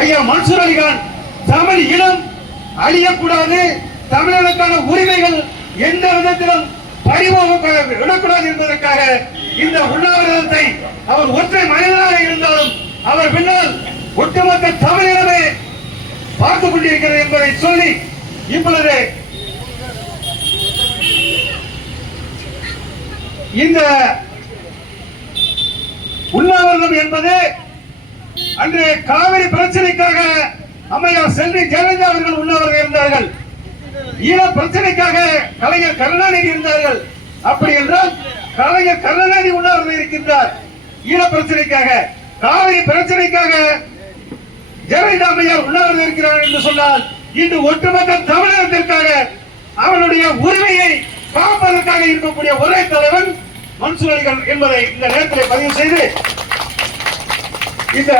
ஐயா மன்சூர் அலிகான் தமிழ் இனம் அழியக்கூடாது, தமிழனுக்கான உரிமைகள் எந்த விதத்திலும் பறிபோக விடக்கூடாது என்பதற்காக இந்த உண்ணாவிரதத்தை அவர் ஒற்றை மனிதனாக இருந்தாலும் அவர் பின்னால் ஒட்டுமொத்த தமிழினமே பார்த்துக் கொண்டிருக்கிறது என்பதை சொல்லி இப்பொழுது இந்த உண்ணாவிரதம் என்பது அன்று காவிரி பிரச்சனைக்காக அம்மையார் செல்வி ஜெயலலிதா அவர்கள் உண்ணாவிரதம் இருந்தார்கள். ஈழ பிரச்சனைக்காக கலைஞர் கருணாநிதி இருந்தார்கள். அப்படி என்றால் கலைஞர் கருணாநிதி உண்ணாவிரதம் இருக்கின்றார் ஈழ பிரச்சனைக்காக. காவிரி பிரச்சனைக்காக ஜெயலலிதா அம்மையார் உண்ணாவிரதம் இருக்கிறார் என்று சொன்னால் இன்று ஒட்டுமொத்த தமிழகத்திற்காக அவருடைய உரிமையை காப்பதற்காக இருக்கக்கூடிய ஒரே தலைவன் மன்சூர் அலிகான் என்பதை இந்த நேரத்தில் பதிவு செய்து இந்த